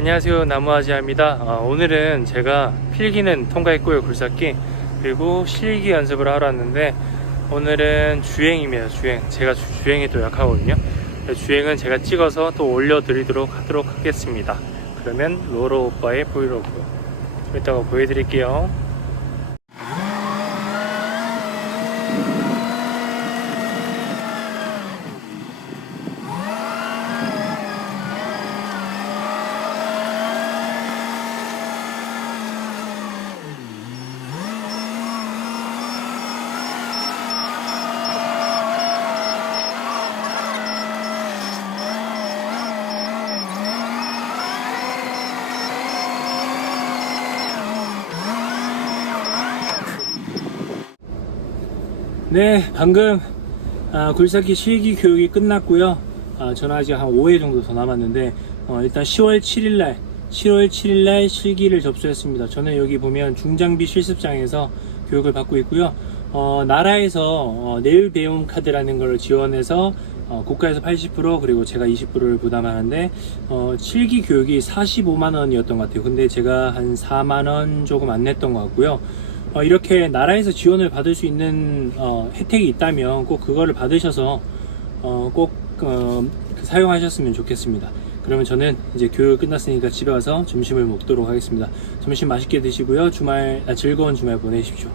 안녕하세요. 나무아지아입니다. 어, 오늘은 제가 필기는 통과했고요 굴삭기. 그리고 실기 연습을 하러 왔는데 오늘은 주행입니다 주행. 제가 주, 주행에 또 약하거든요. 주행은 제가 찍어서 또 올려드리도록 하도록 하겠습니다. 그러면 로로 오빠의 브이로그 좀 이따가 보여드릴게요 네, 방금 아, 굴삭기 실기 교육이 끝났고요. 아, 저는 아직 한 5회 정도 더 남았는데 어, 일단 10월 7일날 10월 7일 날 실기를 접수했습니다. 저는 여기 보면 중장비 실습장에서 교육을 받고 있고요. 어, 나라에서 어, 내일 배움 카드라는 걸 지원해서 어, 국가에서 80% 그리고 제가 20%를 부담하는데 어, 실기 교육이 45만 원이었던 것 같아요. 근데 제가 한 4만 원 조금 안 냈던 것 같고요. 어, 이렇게 나라에서 지원을 받을 수 있는 어, 혜택이 있다면 꼭 그거를 받으셔서 어, 꼭 어, 사용하셨으면 좋겠습니다. 그러면 저는 이제 교육 끝났으니까 집에 와서 점심을 먹도록 하겠습니다. 점심 맛있게 드시고요. 주말 아, 즐거운 주말 보내십시오.